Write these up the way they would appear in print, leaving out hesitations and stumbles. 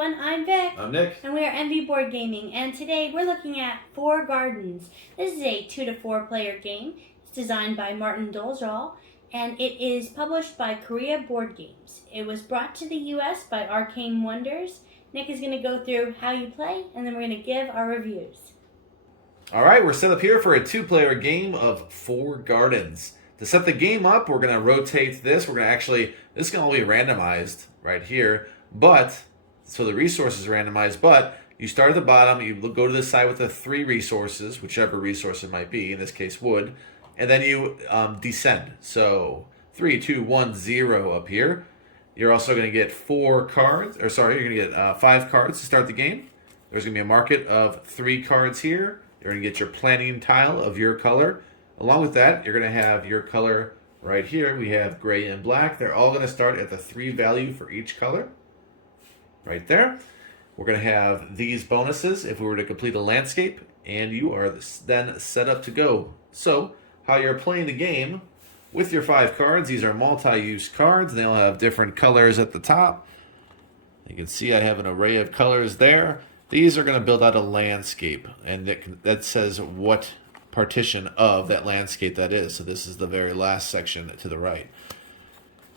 everyone, I'm Vic. I'm Nick. And we are MV Board Gaming, and today we're looking at Four Gardens. This is a 2 to 4 player game. It's designed by Martin Dolezal, and it is published by Korea Board Games. It was brought to the US by Arcane Wonders. Nick is going to go through how you play, and then we're going to give our reviews. All right, we're set up here for a 2-player game of Four Gardens. To set the game up, we're going to rotate this. This can all be randomized right here, so the resources are randomized, but you start at the bottom, you go to the side with the 3 resources, whichever resource it might be, in this case wood, and then you descend. So 3, 2, 1, 0 up here. You're also going to get 4 cards, you're going to get 5 cards to start the game. There's going to be a market of 3 cards here. You're going to get your planning tile of your color. Along with that, you're going to have your color right here. We have gray and black. They're all going to start at the 3 value for each color. Right there. We're going to have these bonuses if we were to complete a landscape, and you are then set up to go. So, how you're playing the game with your 5 cards, these are multi-use cards. They all have different colors at the top. You can see I have an array of colors there. These are going to build out a landscape, and that says what partition of that landscape that is. So this is the very last section to the right.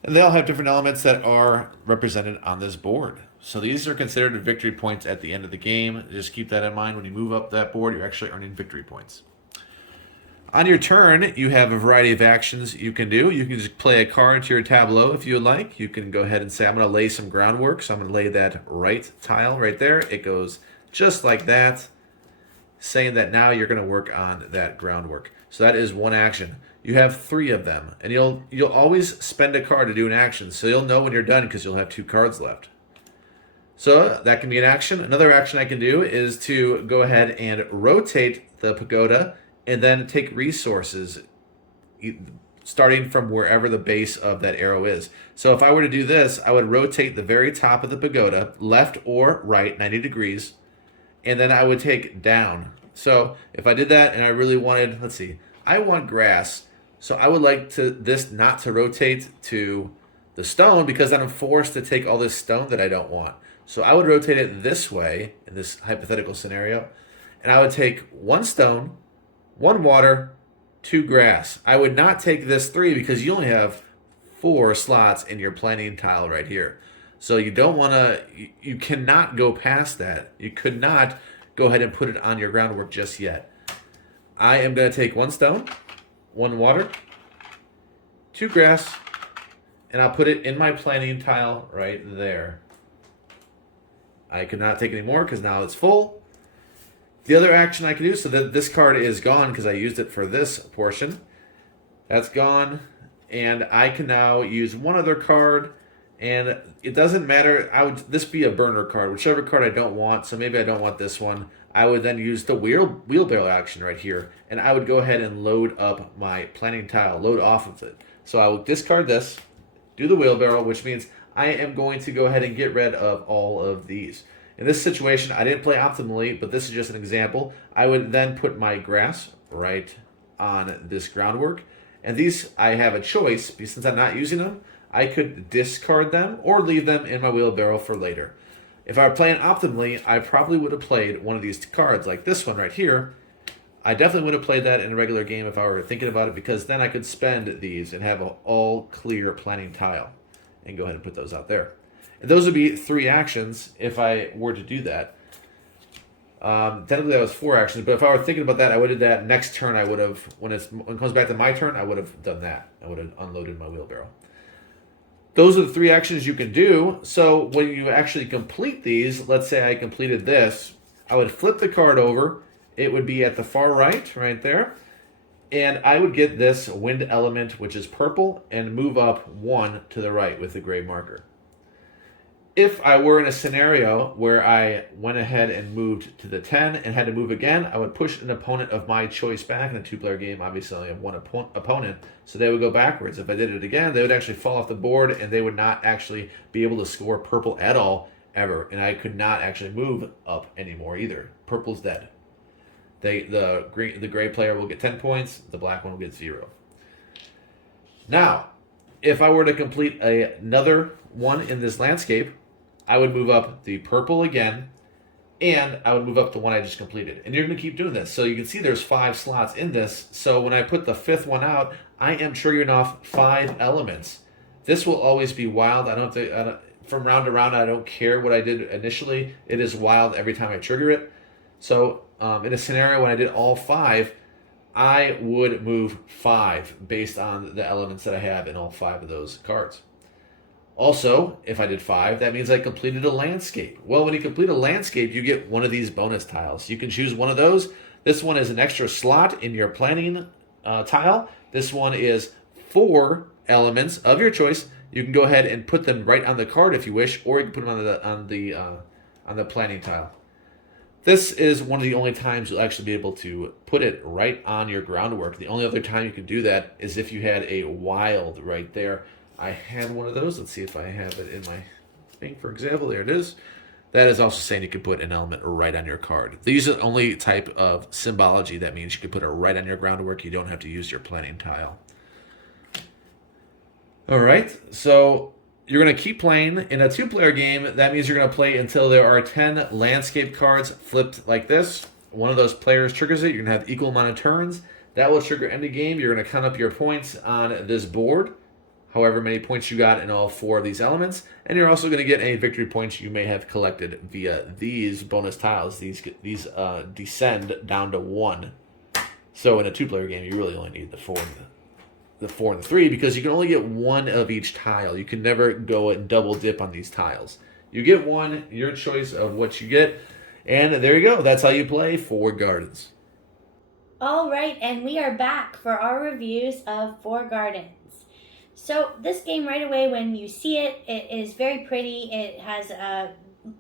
And they all have different elements that are represented on this board. So these are considered victory points at the end of the game. Just keep that in mind. When you move up that board, you're actually earning victory points. On your turn, you have a variety of actions you can do. You can just play a card to your tableau if you would like. You can go ahead and say, I'm going to lay some groundwork. So I'm going to lay that right tile right there. It goes just like that, saying that now you're going to work on that groundwork. So that is one action. You have 3 of them, and you'll always spend a card to do an action. So you'll know when you're done because you'll have 2 cards left. So that can be an action. Another action I can do is to go ahead and rotate the pagoda and then take resources starting from wherever the base of that arrow is. So if I were to do this, I would rotate the very top of the pagoda, left or right, 90 degrees, and then I would take down. So if I did that and I really wanted, I want grass. So I would like this not to rotate to the stone because then I'm forced to take all this stone that I don't want. So I would rotate it this way in this hypothetical scenario, and I would take 1 stone, 1 water, 2 grass. I would not take this 3 because you only have 4 slots in your planning tile right here. So you don't want to, you cannot go past that. You could not go ahead and put it on your groundwork just yet. I am going to take 1 stone, 1 water, 2 grass, and I'll put it in my planning tile right there. I could not take any more because now it's full. The other action I can do, so that this card is gone because I used it for this portion. That's gone. And I can now use one other card. And it doesn't matter. This be a burner card, whichever card I don't want. So maybe I don't want this one. I would then use the wheelbarrow action right here. And I would go ahead and load up my planning tile, load off of it. So I will discard this, do the wheelbarrow, which means I am going to go ahead and get rid of all of these. In this situation, I didn't play optimally, but this is just an example. I would then put my grass right on this groundwork. And these, I have a choice, because since I'm not using them, I could discard them or leave them in my wheelbarrow for later. If I were playing optimally, I probably would have played one of these cards, like this one right here. I definitely would have played that in a regular game if I were thinking about it, because then I could spend these and have an all-clear planning tile. And go ahead and put those out there. And those would be 3 actions if I were to do that. Technically that was 4 actions, but if I were thinking about that, I would have that next turn. I would have, when it comes back to my turn, I would have done that. I would have unloaded my wheelbarrow. Those are the 3 actions you can do. So when you actually complete these, let's say I completed this, I would flip the card over. It would be at the far right there. And I would get this wind element, which is purple, and move up 1 to the right with the gray marker. If I were in a scenario where I went ahead and moved to the 10 and had to move again, I would push an opponent of my choice back. In a 2-player game, obviously I only have 1 opponent, so they would go backwards. If I did it again, they would actually fall off the board, and they would not actually be able to score purple at all, ever. And I could not actually move up anymore either. Purple's dead. The gray player will get 10 points. The black one will get 0. Now, if I were to complete another one in this landscape, I would move up the purple again, and I would move up the one I just completed. And you're going to keep doing this. So you can see there's 5 slots in this. So when I put the 5th one out, I am triggering off 5 elements. This will always be wild. From round to round, I don't care what I did initially. It is wild every time I trigger it. So in a scenario when I did all 5, I would move 5 based on the elements that I have in all 5 of those cards. Also, if I did 5, that means I completed a landscape. Well, when you complete a landscape, you get one of these bonus tiles. You can choose one of those. This one is an extra slot in your planning tile. This one is 4 elements of your choice. You can go ahead and put them right on the card if you wish, or you can put them on the planning tile. This is one of the only times you'll actually be able to put it right on your groundwork. The only other time you can do that is if you had a wild right there. I had one of those. Let's see if I have it in my thing, for example. There it is. That is also saying you can put an element right on your card. These are the only type of symbology that means you can put it right on your groundwork. You don't have to use your planning tile. All right, so you're going to keep playing. In a 2-player game, that means you're going to play until there are 10 landscape cards flipped like this. One of those players triggers it. You're going to have equal amount of turns. That will trigger end of game. You're going to count up your points on this board, however many points you got in all 4 of these elements, and you're also going to get any victory points you may have collected via these bonus tiles. These descend down to 1. So in a 2-player game, you really only need the 4 and the 3 because you can only get 1 of each tile. You can never go and double dip on these tiles. You get 1, your choice of what you get, and there you go. That's how you play 4 Gardens. All right, and we are back for our reviews of 4 Gardens. So this game right away, when you see it, it is very pretty. It has a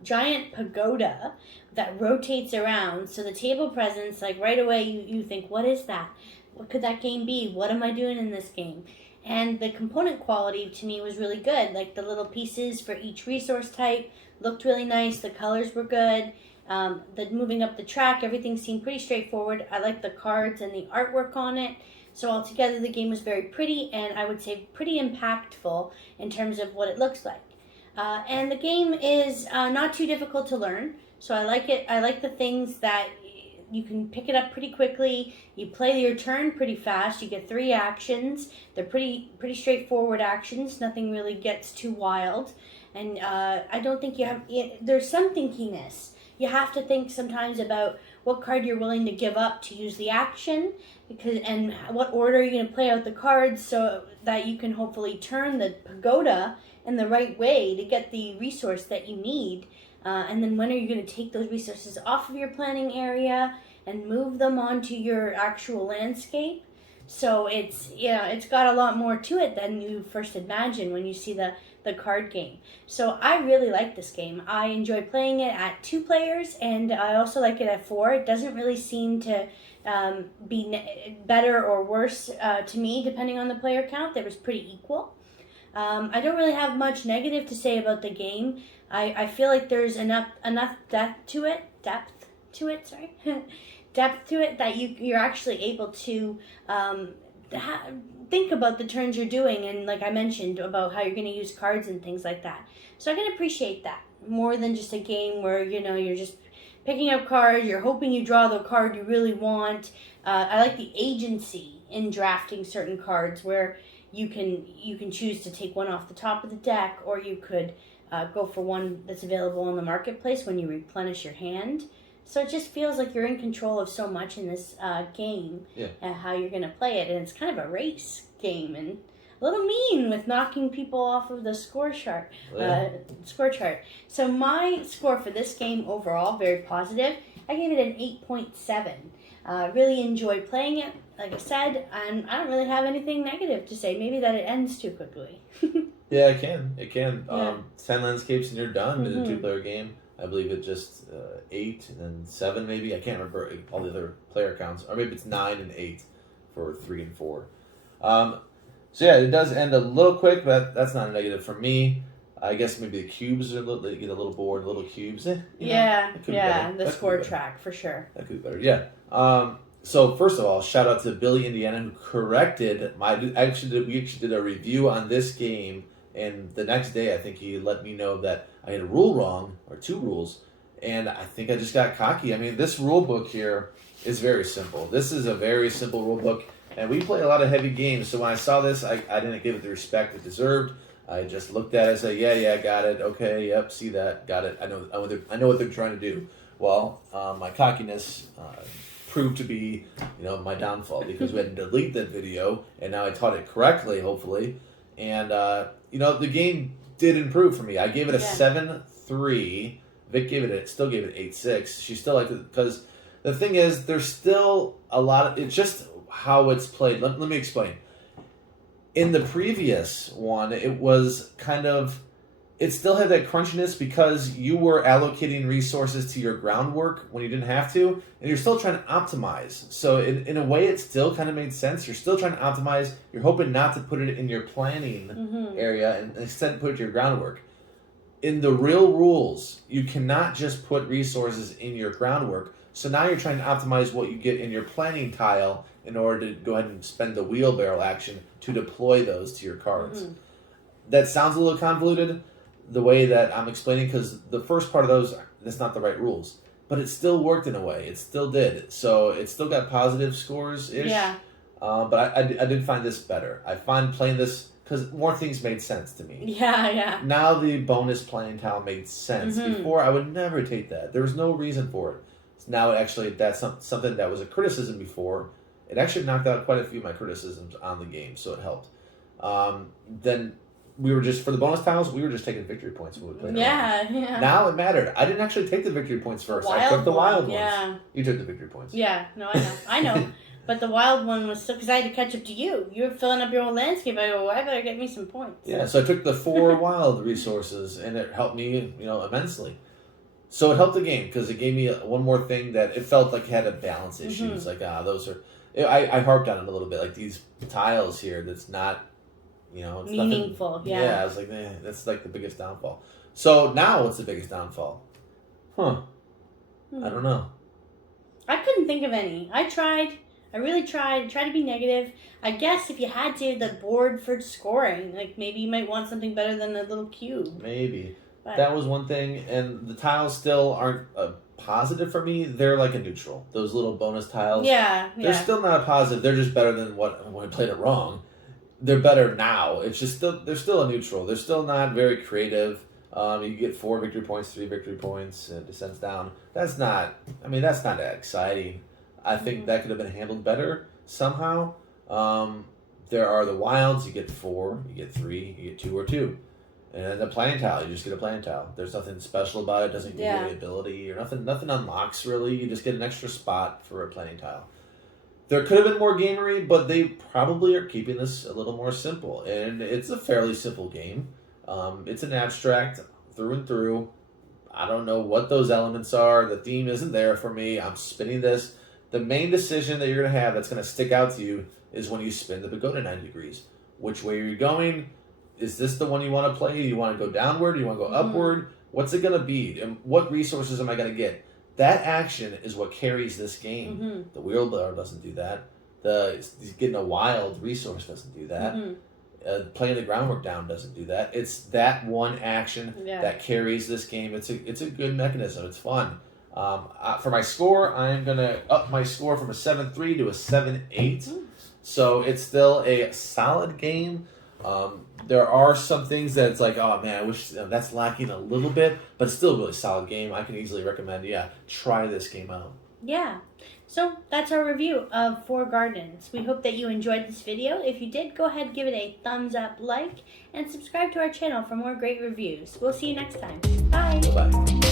giant pagoda that rotates around. So the table presence, like right away, you think, what is that? What could that game be? What am I doing in this game? And the component quality to me was really good. Like the little pieces for each resource type looked really nice. The colors were good. The moving up the track, everything seemed pretty straightforward. I liked the cards and the artwork on it. So altogether, the game was very pretty, and I would say pretty impactful in terms of what it looks like. And the game is not too difficult to learn, so I like it. I like the things that you can pick it up pretty quickly. You play your turn pretty fast. You get 3 actions. They're pretty straightforward actions. Nothing really gets too wild, and I don't think you have. There's some thinkiness. You have to think sometimes about what card you're willing to give up to use the action, and what order you're going to play out the cards so that you can hopefully turn the pagoda in the right way to get the resource that you need. And then when are you going to take those resources off of your planning area and move them onto your actual landscape? So it's got a lot more to it than you first imagine when you see the card game. So I really like this game. I enjoy playing it at 2 players, and I also like it at 4. It doesn't really seem to be better or worse to me, depending on the player count. It was pretty equal. I don't really have much negative to say about the game. I feel like there's enough depth to it that you're actually able to think about the turns you're doing, and like I mentioned about how you're going to use cards and things like that. So I can appreciate that more than just a game where you're just picking up cards, you're hoping you draw the card you really want. I like the agency in drafting certain cards where you can choose to take one off the top of the deck, or you could go for one that's available in the marketplace when you replenish your hand. So it just feels like you're in control of so much in this game, and how you're going to play it. And it's kind of a race game, and a little mean with knocking people off of the score chart. So my score for this game overall, very positive. I gave it an 8.7. Really enjoyed playing it, like I said, and I don't really have anything negative to say. Maybe that it ends too quickly. Yeah, it can. It can. Yeah. 10 landscapes and you're done in a Mhm. 2-player game. I believe it just 8 and then 7 maybe. I can't remember all the other player counts. Or maybe it's 9 and 8 for 3 and 4. So yeah, it does end a little quick, but that's not a negative for me. I guess maybe the cubes are they get a little bored, little cubes. That could be The better. score track for sure. That could be better. Yeah. So first of all, shout out to Billy Indiana who corrected we actually did a review on this game, and the next day I think he let me know that I had a rule wrong, or 2 rules, and I think I just got cocky. I mean, this rule book here is very simple. This is a very simple rule book, and we play a lot of heavy games, so when I saw this, I didn't give it the respect it deserved. I just looked at it and said, yeah, got it, okay, yep, see that, got it, I know what they're trying to do. Well, my cockiness proved to be, my downfall, because we had to delete that video, and now I taught it correctly, hopefully, and, the game did improve for me. I gave it a 7-3. Vic still gave it 8-6. She still liked it, because the thing is, there's still a lot of, it's just how it's played. Let me explain. In the previous one, it was kind of, it still had that crunchiness because you were allocating resources to your groundwork when you didn't have to, and you're still trying to optimize. So in a way, it still kind of made sense. You're still trying to optimize. You're hoping not to put it in your planning area and instead put it to your groundwork. In the real rules, you cannot just put resources in your groundwork. So now you're trying to optimize what you get in your planning tile in order to go ahead and spend the wheelbarrow action to deploy those to your cards. That sounds a little convoluted, the way that I'm explaining, because the first part of those, that's not the right rules. But it still worked in a way. It still did. So it still got positive scores-ish. Yeah. But I did find this better. I find playing this, because more things made sense to me. Yeah. Now the bonus playing tile made sense. Before, I would never take that. There was no reason for it. Now, actually, that's something that was a criticism before. It actually knocked out quite a few of my criticisms on the game, so it helped. Then we were just, for the bonus tiles, we were just taking victory points when we played. Yeah. Now it mattered. I didn't actually take the victory points first. I took the wild ones. Yeah. You took the victory points. Yeah. No, I know. But the wild one was still, because I had to catch up to you. You were filling up your own landscape. I go, well, I better get me some points. Yeah, so I took the 4 wild resources, and it helped me, immensely. So it helped the game, because it gave me one more thing that it felt like it had a balance issue. It's like, those are... I harped on it a little bit, like these tiles here, that's not, it's meaningful. Nothing, yeah, I was like, that's like the biggest downfall. So now what's the biggest downfall? I don't know. I couldn't think of any. I really tried to be negative. I guess if you had to, the board for scoring, like maybe you might want something better than a little cube. Maybe. But That was one thing, and the tiles still aren't a positive for me. They're like a neutral. Those little bonus tiles. Yeah. They're still not a positive. They're just better than when I played it wrong. They're better now. It's just they're still a neutral. They're still not very creative. You get 4 victory points, 3 victory points, and it descends down. That's not that exciting. I think that could have been handled better somehow. There are the wilds. You get 4, you get 3, you get 2 or 2. And then the playing tile, you just get a playing tile. There's nothing special about it. Doesn't give you any ability or nothing. Nothing unlocks really. You just get an extra spot for a playing tile. There could have been more gamery, but they probably are keeping this a little more simple. And it's a fairly simple game. It's an abstract through and through. I don't know what those elements are. The theme isn't there for me. I'm spinning this. The main decision that you're going to have that's going to stick out to you is when you spin the pagoda 90 degrees. Which way are you going? Is this the one you want to play? Do you want to go downward? Do you want to go upward? What's it going to be? And what resources am I going to get? That action is what carries this game. The wheelbarrow doesn't do that. Getting a wild resource doesn't do that. Playing the groundwork down doesn't do that. It's that one action that carries this game. It's a good mechanism. It's fun. For my score, I'm going to up my score from a 7-3 to a 7-8. So it's still a solid game. There are some things that's like, oh man, I wish that's lacking a little bit, but it's still a really solid game. I can easily recommend, try this game out. Yeah. So that's our review of Four Gardens. We hope that you enjoyed this video. If you did, go ahead, give it a thumbs up, like, and subscribe to our channel for more great reviews. We'll see you next time. Bye. Bye-bye.